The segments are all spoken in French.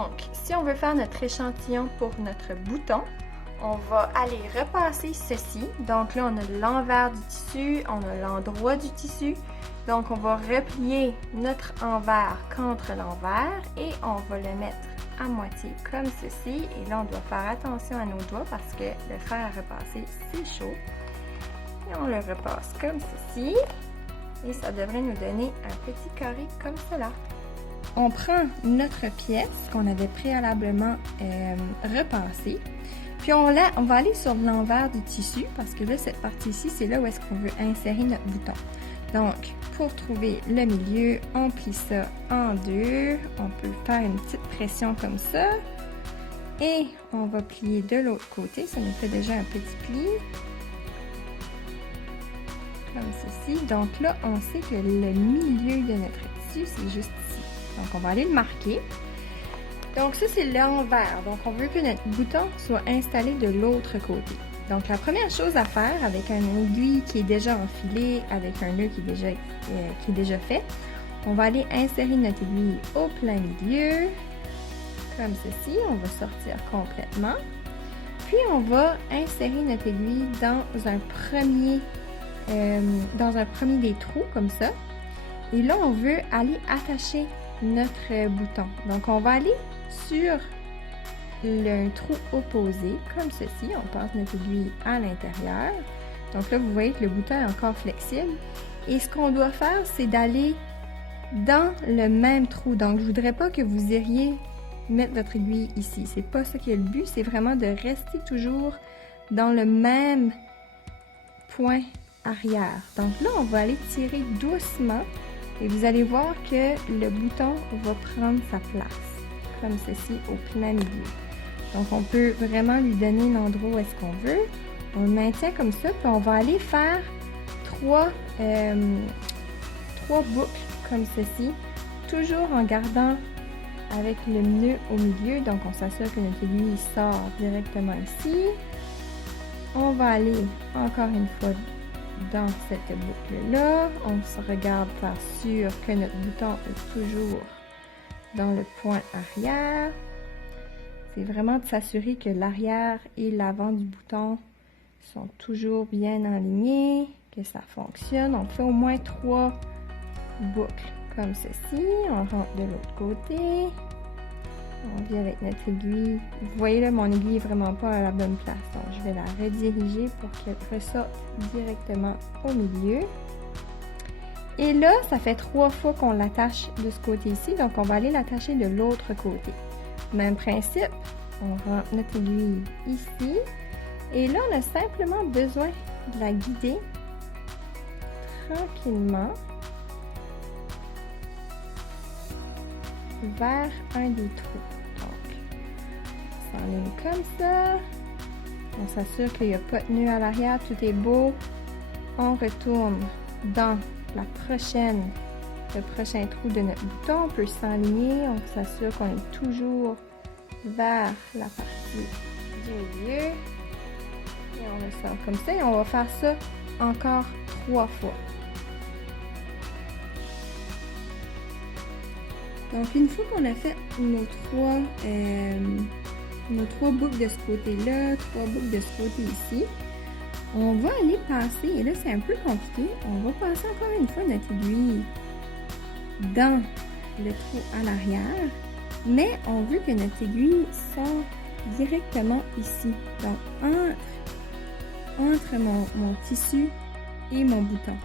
Donc, si on veut faire notre échantillon pour notre bouton, on va aller repasser ceci. Donc là, on a l'envers du tissu, on a l'endroit du tissu. Donc, on va replier notre envers contre l'envers et on va le mettre à moitié comme ceci. Et là, on doit faire attention à nos doigts parce que le fer à repasser, c'est chaud. Et on le repasse comme ceci. Et ça devrait nous donner un petit carré comme cela. On prend notre pièce qu'on avait préalablement repassée. Puis on va aller sur l'envers du tissu parce que là, cette partie-ci, c'est là où est-ce qu'on veut insérer notre bouton. Donc, pour trouver le milieu, on plie ça en deux. On peut faire une petite pression comme ça. Et on va plier de l'autre côté. Ça nous fait déjà un petit pli. Comme ceci. Donc là, on sait que le milieu de notre tissu, c'est juste ici. Donc, on va aller le marquer. Donc, ça, c'est l'envers. Donc, on veut que notre bouton soit installé de l'autre côté. Donc, la première chose à faire avec un aiguille qui est déjà enfilé, avec un nœud qui est déjà fait, on va aller insérer notre aiguille au plein milieu, comme ceci. On va sortir complètement. Puis, on va insérer notre aiguille dans un premier des trous, comme ça. Et là, on veut aller attacher notre bouton. Donc, on va aller sur un trou opposé, comme ceci. On passe notre aiguille à l'intérieur. Donc là, vous voyez que le bouton est encore flexible. Et ce qu'on doit faire, c'est d'aller dans le même trou. Donc, je ne voudrais pas que vous iriez mettre votre aiguille ici. C'est pas ça qui est le but. C'est vraiment de rester toujours dans le même point arrière. Donc là, on va aller tirer doucement. Et vous allez voir que le bouton va prendre sa place, comme ceci, au plein milieu. Donc, on peut vraiment lui donner l'endroit où est-ce qu'on veut. On le maintient comme ça, puis on va aller faire trois boucles comme ceci, toujours en gardant avec le nœud au milieu. Donc, on s'assure que notre aiguille sort directement ici. On va aller encore une fois dans cette boucle-là. On se regarde faire sûr que notre bouton est toujours dans le point arrière. C'est vraiment de s'assurer que l'arrière et l'avant du bouton sont toujours bien alignés, que ça fonctionne. On fait au moins 3 boucles comme ceci. On rentre de l'autre côté. On vient avec notre aiguille. Vous voyez là, mon aiguille n'est vraiment pas à la bonne place. Donc, je vais la rediriger pour qu'elle ressorte directement au milieu. Et là, ça fait 3 fois qu'on l'attache de ce côté-ci. Donc, on va aller l'attacher de l'autre côté. Même principe, on rentre notre aiguille ici. Et là, on a simplement besoin de la guider tranquillement vers un des trous. Donc, on s'enligne comme ça. On s'assure qu'il n'y a pas de nœud à l'arrière, tout est beau. On retourne dans le prochain trou de notre bouton. On peut s'enligner, on s'assure qu'on est toujours vers la partie du milieu. Et on le sort comme ça et on va faire ça encore 3 fois. Donc, une fois qu'on a fait nos 3 boucles de ce côté-là, 3 boucles de ce côté ici, on va aller passer, et là c'est un peu compliqué, on va passer encore une fois notre aiguille dans le trou à l'arrière, mais on veut que notre aiguille sorte directement ici. Donc, entre mon tissu et mon bouton.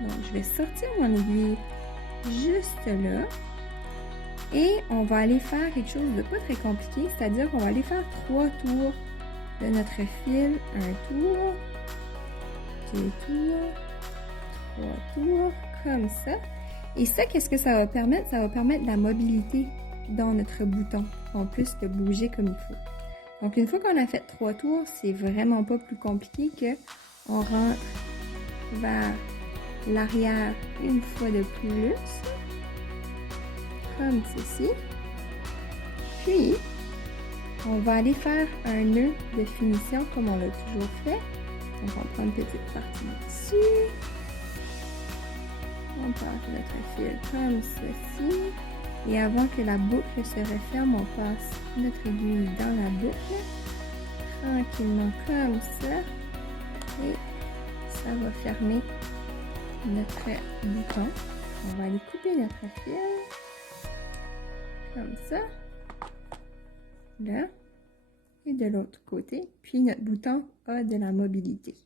Donc, je vais sortir mon aiguille juste là. Et on va aller faire quelque chose de pas très compliqué, c'est-à-dire qu'on va aller faire 3 tours de notre fil. Un tour, 2 tours, 3 tours, comme ça. Et ça, qu'est-ce que ça va permettre? Ça va permettre la mobilité dans notre bouton, en plus de bouger comme il faut. Donc, une fois qu'on a fait 3 tours, c'est vraiment pas plus compliqué que on rentre vers l'arrière une fois de plus. Comme ceci. Puis, on va aller faire un nœud de finition comme on l'a toujours fait. Donc, on prend une petite partie dessus. On passe notre fil comme ceci. Et avant que la boucle se referme, on passe notre aiguille dans la boucle, tranquillement comme ça, et ça va fermer notre bouton. On va aller couper notre fil, comme ça, là, et de l'autre côté, puis notre bouton a de la mobilité.